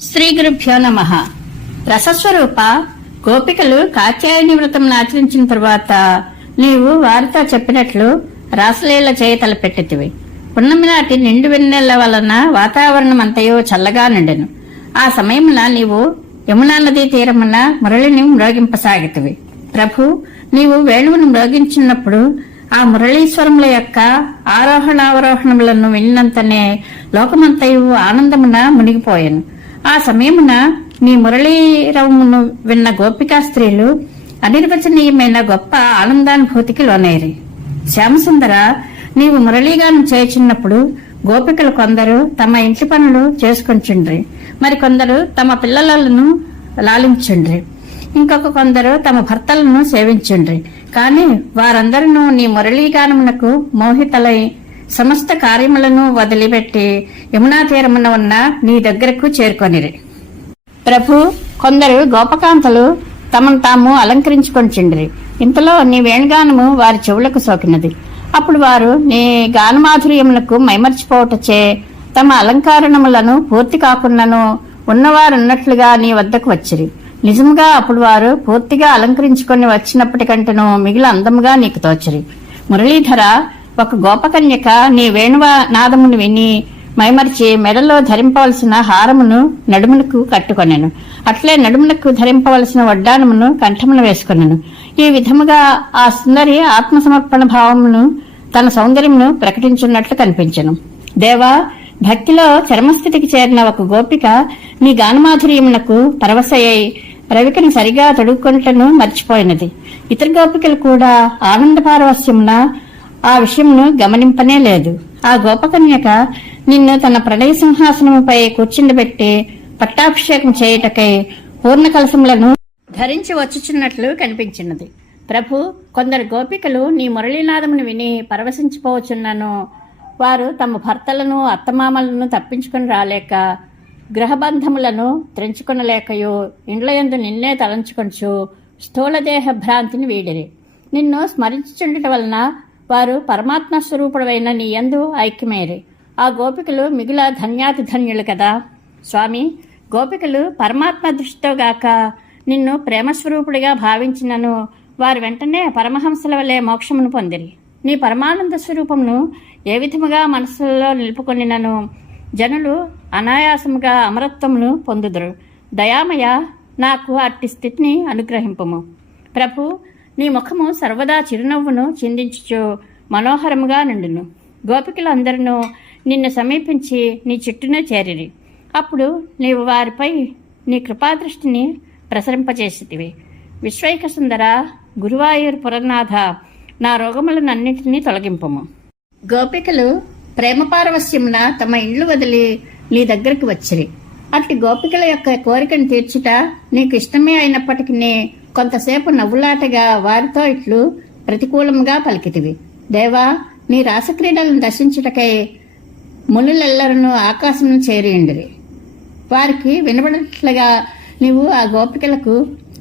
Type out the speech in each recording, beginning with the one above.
శ్రీ గురుభ్యో నమః. రసస్వరూప గోపికలు కాత్యాయని వ్రతం ఆచరించిన తరువాత నీవు వారితో చెప్పినట్లు రాసలీల చేయ తలపెట్టితివి. పున్నమి నాటి నిండు వెన్నెల వలన వాతావరణం అంతయో చల్లగా నిండెను. ఆ సమయమున నీవు యమునా నదీ తీరమున మురళిని మ్రోగింపసాగితివి. ప్రభు, నీవు వేణువును మ్రోగించినప్పుడు ఆ మురళీశ్వరముల యొక్క ఆరోహణావరోహణములను విన్నంతనే లోకమంతయు ఆనందమున మునిగిపోయాను. ఆ సమయమున నీ మురళీరవమును విన్న గోపికా స్త్రీలు అనిర్వచనీయమైన గొప్ప ఆనందానుభూతికి లోనైరి. శ్యామసుందర, నీవు మురళీగానం చేయుచున్నప్పుడు గోపికలు కొందరు తమ ఇంటి పనులు చేసుకొంచుండ్రి, మరికొందరు తమ పిల్లలను లాలించుండ్రి, ఇంకొక కొందరు తమ భర్తలను సేవించుండ్రి. కాని వారందరూ నీ మురళీగానమునకు మోహితలై సమస్త కార్యములను వదిలిపెట్టి యమునా తీరమున ఉన్న నీ దగ్గరకు చేరుకొనిరి. ప్రభు, కొందరు గోపకాంతలు తమను తాము అలంకరించుకొంచుండ్రి. ఇంతలో నీ వేణుగానము వారి చెవులకు సోకినది. అప్పుడు వారు నీ గానమాధుర్యములకు మైమర్చిపోవటచే తమ అలంకారణములను పూర్తి కాకుండాను ఉన్నవారున్నట్లుగా నీ వద్దకు వచ్చిరి. నిజముగా అప్పుడు వారు పూర్తిగా అలంకరించుకొని వచ్చినప్పటికంటేనూ మిగిలి అందముగా నీకు తోచిరి. మురళీధర, ఒక గోపకన్యక నీ వేణువ నాదమును విని మైమర్చి మెడలో ధరింపవలసిన హారమును నడుమునకు కట్టుకొనెను. అట్లే నడుమునకు ధరింపవలసిన వడ్డానమును కంఠమున వేసుకొనెను. ఈ విధముగా ఆ సుందరి ఆత్మసమర్పణ భావమును తన సౌందర్యమును ప్రకటించున్నట్లు కనిపించెను. దేవా, భక్తిలో చరమస్థితికి చేరిన ఒక గోపిక నీ గానమాధుర్యమునకు పరవశయ్యి రవికను సరిగా తొడుక్కొనుటను మర్చిపోయినది. ఇతర గోపికలు కూడా ఆనంద పారవస్యమున ఆ విషయమును గమనింపనే లేదు. ఆ గోపకన్యక నిన్ను తన ప్రణయ సింహాసనముపై కూర్చుండబెట్టి పట్టాభిషేకం చేయుటకై పూర్ణ కలశములను ధరించి వచ్చుచున్నట్లు కనిపించినది. ప్రభు, కొందరు గోపికలు నీ మురళీనాదమును విని పరవశించిపోవచున్నాను. వారు తమ భర్తలను అత్తమామలను తప్పించుకుని రాలేక గృహబంధములను త్రెంచుకొనలేకయో ఇండ్లయందు నిన్నే తలంచుకొంచు స్థూలదేహ భ్రాంతిని వీడిరి. నిన్ను స్మరించుచుండట వలన వారు పరమాత్మ స్వరూపుడైన నీ యందు ఐక్యమేరి. ఆ గోపికలు మిగుల ధన్యాతి ధన్యులు కదా. స్వామి, గోపికలు పరమాత్మ దృష్టితో గాక నిన్ను ప్రేమస్వరూపుడిగా భావించినను వారు వెంటనే పరమహంసల వలె మోక్షమును పొందిరి. నీ పరమానంద స్వరూపమును ఏ విధముగా మనసులో నిలుపుకొనినను జనులు అనాయాసముగా అమరత్వమును పొందుదురు. దయామయ, నాకు అట్టి స్థితిని అనుగ్రహింపుము. ప్రభు, నీ ముఖము సర్వదా చిరునవ్వును చిందించుచు మనోహరముగా నుండును. గోపికలందరూ నిన్ను సమీపించి నీ చుట్టూనే చేరిరి. అప్పుడు నీవు వారిపై నీ కృపాదృష్టిని ప్రసరింపచేసితివి. విశ్వైక సుందర, గురువాయూర్ పురనాథ, నా రోగములనన్నింటినీ తొలగింపము. గోపికలు ప్రేమ పారవస్యమున తమ ఇండ్లు వదిలి నీ దగ్గరకు వచ్చిరి. అట్టి గోపికల యొక్క కోరికను తీర్చుట నీకు ఇష్టమే అయినప్పటికీ కొంతసేపు నవ్వులాటగా వారితో ఇట్లు ప్రతికూలంగా పలికితివి. దేవా, నీ రాసక్రీడలను దర్శించుటకై మునులెల్లరూ ఆకాశం చేరియుండిరి. వారికి వినబడినట్లుగా నీవు ఆ గోపికలకు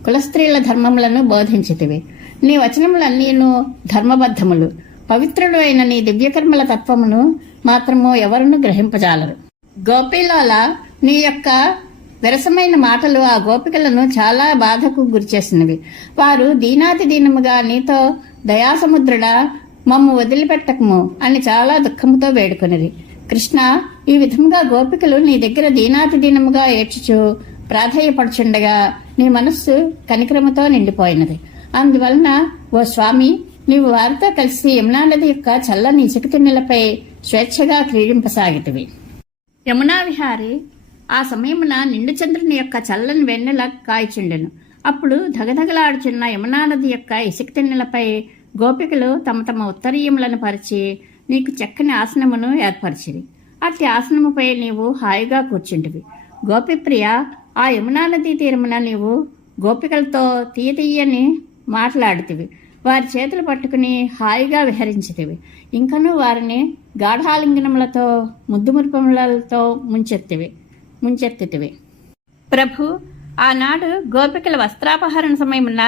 కులస్త్రీల ధర్మములను బోధించితివి. నీ వచనములన్నీను ధర్మబద్ధములు. పవిత్రుడు అయిన నీ దివ్యకర్మల తత్వమును మాత్రము ఎవరును గ్రహింపజాలరు. గోపిలాల, నీ యొక్క విరసమైన మాటలు ఆ గోపికలను చాలా బాధకు గురిచేసినవి. వారు దీనాతి దీనముగా నీతో దయాసముద్రుడా, మమ్ము వదిలిపెట్టకము అని చాలా దుఃఖముతో వేడుకొనిరి. కృష్ణ, ఈ విధముగా గోపికలు నీ దగ్గర దీనాతి దీనముగా ఏడ్చుచు ప్రాధేయపడుచుండగా నీ మనస్సు కనికరముతో నిండిపోయినది. అందువలన ఓ స్వామి, నీవు వారితో కలిసి యమునా నది యొక్క చల్లని ఇసుకతిన్నెలపై స్వేచ్ఛగా క్రీడింపసాగితివి. యమునా విహారి, ఆ సమయమున నిండు చంద్రుని యొక్క చల్లని వెన్నెల కాయిచుండెను. అప్పుడు ధగధగలాడుచున్న యమునా నది యొక్క ఇసుక తిన్నెలపై గోపికలు తమ తమ ఉత్తరీయములను పరిచి నీకు చక్కని ఆసనమును ఏర్పరిచిరి. అట్టి ఆసనముపై నీవు హాయిగా కూర్చుంటివి. గోపిప్రియ, ఆ యమునా నదీ తీరమున నీవు గోపికలతో తీయని మాట్లాడుతివి. వారి చేతులు పట్టుకుని హాయిగా విహరించితివి. ఇంకనూ వారిని గాఢాలింగనములతో ముద్దుమురిపములతో ముంచెత్తితివి. ప్రభు, ఆనాడు గోపికల వస్త్రాపహరణ సమయమున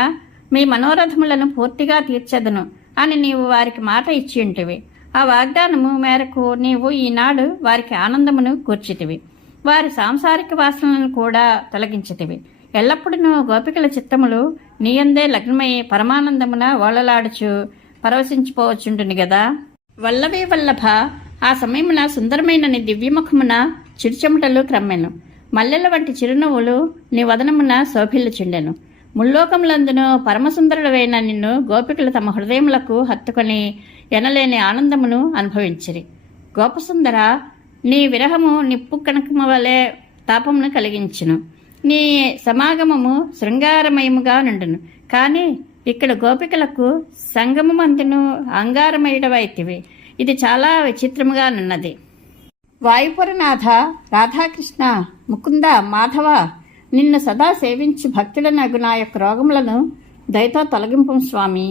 మీ మనోరథములను పూర్తిగా తీర్చెదను అని నీవు వారికి మాట ఇచ్చి ఉంటివి. ఆ వాగ్దానము మేరకు నీవు ఈనాడు వారికి ఆనందమును కూర్చితివి. వారి సాంసారిక వాసనలను కూడా తొలగించితివి. ఎల్లప్పుడూ గోపికల చిత్తములు నీయందే లగ్నమై పరమానందమున ఓలలాడుచు పరవశించిపోవచ్చుండుని గదా. వల్లవే వల్లభ, ఆ సమయమున సుందరమైన నీ దివ్యముఖమున చిరుచెమటలు క్రమ్మెను. మల్లెల వంటి చిరునవ్వులు నీ వదనమున శోభిల్లుచుండెను. ముల్లోకములందును పరమసుందరుడవైన నిన్ను గోపికలు తమ హృదయములకు హత్తుకొని ఎనలేని ఆనందమును అనుభవించిరి. గోపసుందర, నీ విరహము నిప్పు కణకము వలె తాపమును కలిగించును. నీ సమాగమము శృంగారమయముగా నుండును. కాని ఇక్కడ గోపికలకు సంగమమందును అంగారమయుడవైతివి. ఇది చాలా విచిత్రముగా నున్నది. వాయుపురనాథ, రాధాకృష్ణ, ముకుంద, మాధవ, నిన్ను సదా సేవించి భక్తుడనగు నా యొక్క రోగములను దయతో తొలగింపు స్వామి.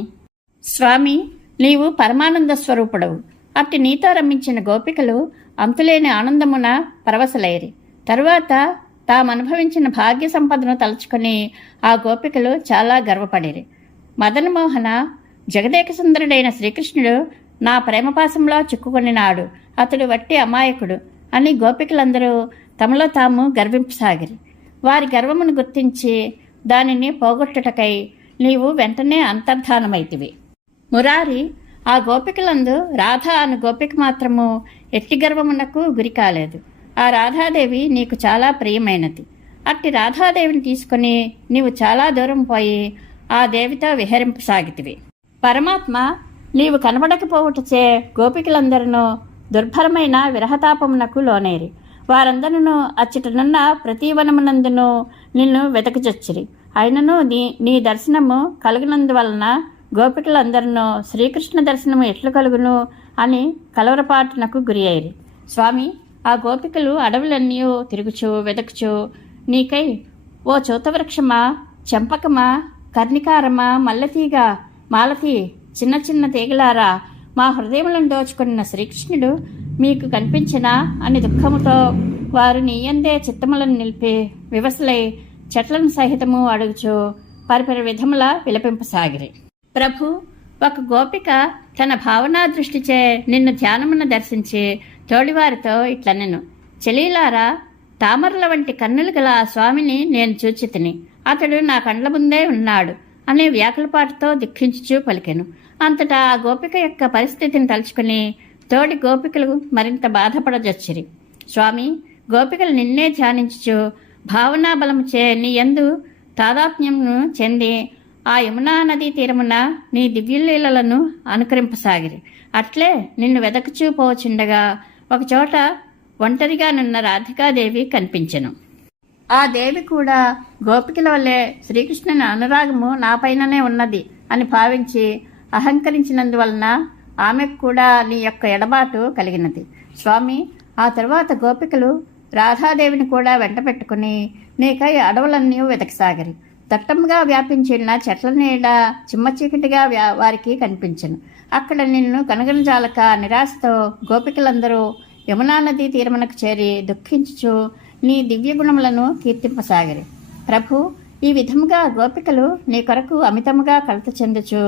స్వామి, నీవు పరమానంద స్వరూపుడవు. అట్టి నీతో రమించిన గోపికలు అంతులేని ఆనందమున పరవశలైరి. తరువాత తామనుభవించిన భాగ్య సంపదను తలుచుకొని ఆ గోపికలు చాలా గర్వపడిరి. మదనమోహన, జగదేక సుందరుడైన శ్రీకృష్ణుడు నా ప్రేమపాసంలో చిక్కుకొనినాడు, అతడు వట్టి అమాయకుడు అని గోపికలందరూ తమలో తాము గర్వింపసాగిరి. వారి గర్వమును గుర్తించి దానిని పోగొట్టుటకై నీవు వెంటనే అంతర్ధానమైతివి. మురారి, ఆ గోపికలందు రాధ అను గోపిక మాత్రము ఎట్టి గర్వమునకు గురి కాలేదు. ఆ రాధాదేవి నీకు చాలా ప్రియమైనది. అట్టి రాధాదేవిని తీసుకుని నీవు చాలా దూరం పోయి ఆ దేవితో విహరింపసాగితివి. పరమాత్మ, నీవు కనబడకపోవుటచే గోపికలందరూ దుర్భరమైన విరహతాపమునకు లోనేరి. వారందరూ అచ్చటనున్న ప్రతి వనమునందును నిన్ను వెతకచొచ్చిరి. అయినను నీ దర్శనము కలుగునందువలన గోపికలందరూ శ్రీకృష్ణ దర్శనము ఎట్లు కలుగును అని కలవరపాటునకు గురి అయ్యిరి. స్వామి, ఆ గోపికలు అడవులన్నీ తిరుగుచు వెదకుచు నీకై, ఓ చూతవృక్షమా, చెంపకమా, కర్ణికారమా, మల్లతీగ, మాలతి, చిన్న చిన్న తీగలారా, మా హృదయములను దోచుకున్న శ్రీకృష్ణుడు మీకు కనిపించినా అని దుఃఖముతో వారు నీయందే చిత్తములను నిలిపి వివసలై చెట్లను సహితము అడుగుచు పరిపరి విధముల విలపింపసాగిరి. ప్రభు, ఒక గోపిక తన భావనా దృష్టిచే నిన్ను ధ్యానమున దర్శించి తోడివారితో ఇట్లనెను. చెలీలారా, తామరల వంటి కన్నులు గల ఆ స్వామిని నేను చూచితిని. అతడు నా కండ్ల ముందే ఉన్నాడు అనే వ్యాకులపాటుతో దుఃఖించుచూ పలికెను. అంతటా ఆ గోపిక యొక్క పరిస్థితిని తలుచుకుని తోడి గోపికలు మరింత బాధపడజొచ్చిరి. స్వామి, గోపికలు నిన్నే ధ్యానించుచు భావనా బలముచే నీ యందు తాదాత్మ్యమును చెంది ఆ యమునా నదీ తీరమున నీ దివ్యలీలలను అనుకరింపసాగిరి. అట్లే నిన్ను వెదకుచూ పోచుండగా ఒకచోట ఒంటరిగా నున్న రాధికాదేవి కనిపించెను. ఆ దేవి కూడా గోపికల వల్లే శ్రీకృష్ణుని అనురాగము నాపైననే ఉన్నది అని భావించి అహంకరించినందువలన ఆమెకు కూడా నీ యొక్క ఎడబాటు కలిగినది. స్వామి, ఆ తరువాత గోపికలు రాధాదేవిని కూడా వెంట పెట్టుకుని నీకై అడవులన్నీ వెతకసాగిరి. దట్టంగా వ్యాపించిన చెట్ల నీడ చిమ్మ చీకటిగా వారికి కనిపించెను. అక్కడ నిన్ను కనుగొనజాలక నిరాశతో గోపికలందరూ యమునా నదీ తీరమునకు చేరి దుఃఖించుచు నీ దివ్య గుణములను కీర్తింపసాగిరి. ప్రభు, ఈ విధముగా గోపికలు నీ కొరకు అమితముగా కలత చెందుచు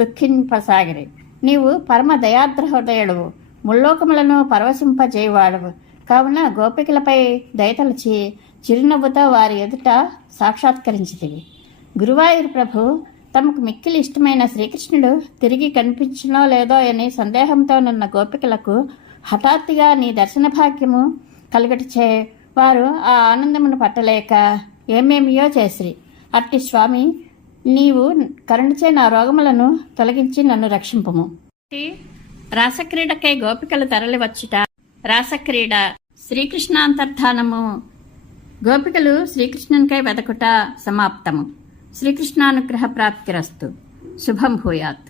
దుఃఖింపసాగిరి. నీవు పరమ దయార్ద్ర హృదయుడువు, ముల్లోకములను పరవశింపజేయవాడువు. కావున గోపికలపై దయతలచి చిరునవ్వుతో వారి ఎదుట సాక్షాత్కరించితివి. గురువాయూరు ప్రభు, తమకు మిక్కిలి ఇష్టమైన శ్రీకృష్ణుడు తిరిగి కనిపించినో లేదో అని సందేహంతో నున్న గోపికలకు హఠాత్తుగా నీ దర్శన భాగ్యము కలుగటచే వారు ఆ ఆనందమును పట్టలేక ఏమేమియో చేసిరి. అట్టి స్వామి, నీవు కరుణచే నా రోగములను తొలగించి నన్ను రక్షింపుము. రాసక్రీడకై గోపికలు తరలివచ్చుట. రాసక్రీడ, శ్రీకృష్ణాంతర్ధానము. గోపికలు శ్రీకృష్ణునికై వెదకుట సమాప్తము. శ్రీకృష్ణానుగ్రహ ప్రాప్తిరస్తు. శుభం భూయాత్.